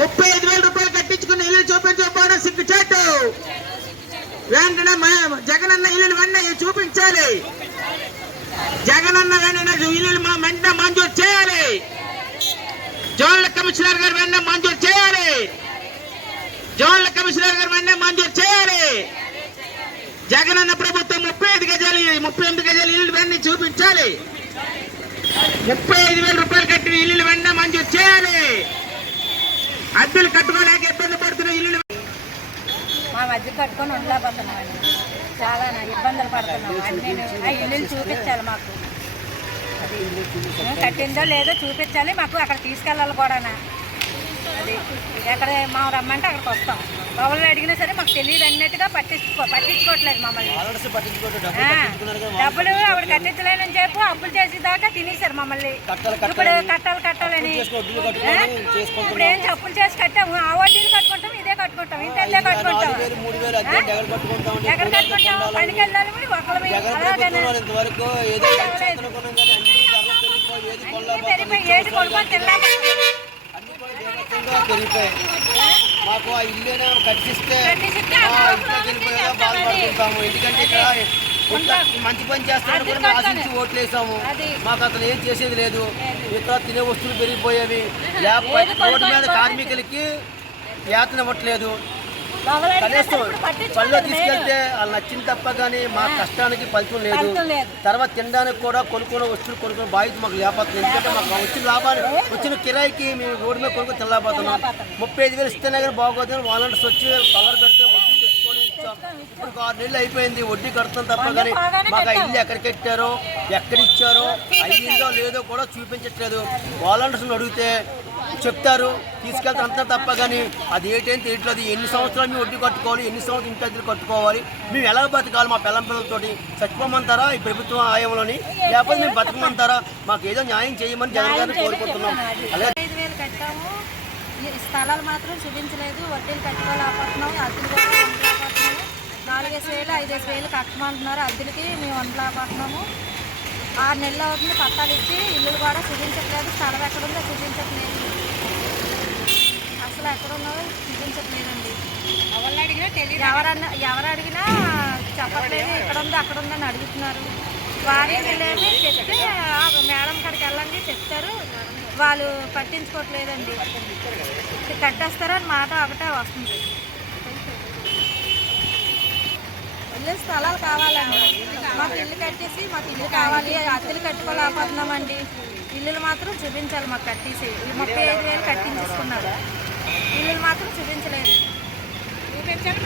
ముప్పై ఐదు వేల రూపాయలు కట్టించుకుని ఇల్లు చూపించకపోవడం సిగ్గుచాటు వెంటనే జగనన్న ఇల్లు వెంటనే చూపించాలి. జగనన్న వెంటనే ఇల్లు మా వెంటనే మంజూరు చేయాలి. జోన్ల కమిషనర్ గారు వెంటనే మంజూరు చేయాలి. జోన్ల కమిషనర్ గారు వెంటనే మంజూరు చేయాలి. జగనన్న ప్రభుత్వం ముప్పై ఐదు గజాలు ముప్పై ఎనిమిది గజాలు ఇల్లు వెంటనే చూపించాలి. ముప్పై ఐదు వేల రూపాయలు కట్టిన ఇల్లు వెంటనే మంజూరు చేయాలి. అద్దెలు కట్టుకోలేక ఇబ్బంది పడుతున్న ఇల్లు మా మధ్య కట్టుకొని ఉండలేకపోతున్నామండి చాలా ఇబ్బందులు పడుతున్నాం. అన్ని ఆ ఇల్లులు చూపించాలి మాకు. కట్టిందో లేదో చూపించాలి. మాకు అక్కడ తీసుకెళ్ళాలి కూడానా. అది. ఎక్కడ మా రమ్మంటే అక్కడికి వస్తాం. ఎవరు అడిగినా సరే మాకు తెలియదు అన్నట్టుగా పట్టించుకో పట్టించుకోవట్లేదు మమ్మల్ని. డబ్బులు ఆవిడ కట్టించలేనని చెప్పు అప్పులు చేసేదాకా తినేశారు మమ్మల్ని. కట్టాలి, ఇప్పుడు కట్టాలి. కట్టాలి కట్టాలని. ఇప్పుడు ఏం అప్పులు చేసి కట్టాము ఆ వడ్డీలు కట్టుకుంటాం ఇదే కట్టుకుంటాం ఇంత ఇదే కట్టుకుంటాం. ఎక్కడ కట్టుకుంటాం పనికి వెళ్ళాలి ఒకళ్ళ ఏదో అనుకున్నాం కానీ కూడా పెరిగిపోయాయి మాకు ఆ ఇల్లు కట్టిస్తే. బాధపడుతుంటాము. ఎందుకంటే ఇక్కడ మంచి పని చేస్తామని కూడా మేము ఆశించి ఓట్లేసాము. మాకు అసలు ఏం చేసేది లేదు. ఇక్కడ తినే వస్తువులు పెరిగిపోయేవి. లేకపోతే రోడ్డు మీద. కార్మికులకి వేతన ఇవ్వట్లేదు కనీసం పళ్ళు. తీసుకెళ్తే వాళ్ళు నచ్చిన తప్ప కానీ మా కష్టానికి ఫలితం లేదు. తర్వాత తినడానికి కూడా కొనుక్కున్న వస్తువులు కొనుక్కున్న బాధ్యత మాకు లేకపోతుంది. ఎందుకంటే మాకు వచ్చిన లాభాలు వచ్చిన కిరాయికి మేము రోడ్డు మీద కొనుక్కొని తినలేకపోతున్నాం. ముప్పై ఐదు వేలు ఇస్తేనే కానీ బాగోతుంది వాలంటీర్స్ వచ్చి కలర్ పెడితే వడ్డీ తెచ్చుకొని ఇచ్చాం ఇప్పుడు ఆరు నెలలు అయిపోయింది. వడ్డీ కడుతున్నాం తప్ప కానీ మాకు ఆ ఇల్లు ఎక్కడ కట్టారో ఎక్కడ ఇచ్చారో అయ్యిందో లేదో కూడా చూపించట్లేదు. వాలంటీర్స్ని అడిగితే చెప్తారు. తీసుకెళ్తే అంతా తప్ప కానీ అది ఏంటంటే తెలియట్లేదు ఎన్ని సంవత్సరాలు మేము వడ్డీ కట్టుకోవాలి ఎన్ని సంవత్సరాలు ఇంటి అద్దెలు కట్టుకోవాలి మేము ఎలా బతకాలి మా పిల్లం పిల్లలతోటి? చచ్చిపోమంటారా ఈ ప్రభుత్వం ఆయంలోని? లేకపోతే మేము బతకమంటారా? మాకు ఏదో న్యాయం చేయమని జగన్ గారిని కోరుకుంటున్నాం. అలాగే స్థలాలు మాత్రం చూపించలేదు. వడ్డీలు కట్టుకోలేకపోతున్నాం. అద్దెలు నాలుగేసి వేలు ఐదేసి వేలు కట్టమంటున్నారు. అద్దెలకి మేము ఉండలేకపోతున్నాము ఆరు నెలలు అవుతుంది పట్టాలు ఇచ్చి ఇల్లులు కూడా చూపించట్లేదు స్థలం ఎక్కడుందో చూపించట్లేదు అసలు ఎక్కడున్నదో చూపించట్లేదండి ఎవరన్నా ఎవరు అడిగినా చెప్పట్లేదు ఇక్కడ ఉంది అక్కడ ఉందని అడుగుతున్నారు. వారి వీళ్ళేమి చెప్తే మేడం కాడికి వెళ్ళండి చెప్తారు. వాళ్ళు పట్టించుకోవట్లేదండి. కట్టేస్తారని మాట ఒకటే వస్తుంది. ఇల్లు స్థలాలు కావాలండి. మాకు ఇల్లు కట్టేసి మాకు ఇల్లు కావాలి. అద్దెలు కట్టుకోలేకపోతున్నామండి. ఇల్లులు మాత్రం చూపించాలి మాకు కట్టేసి. ముప్పై ఐదు వేలు కట్టించేసుకున్నారు. ఇల్లులు మాత్రం చూపించలేదు. చూపించాలి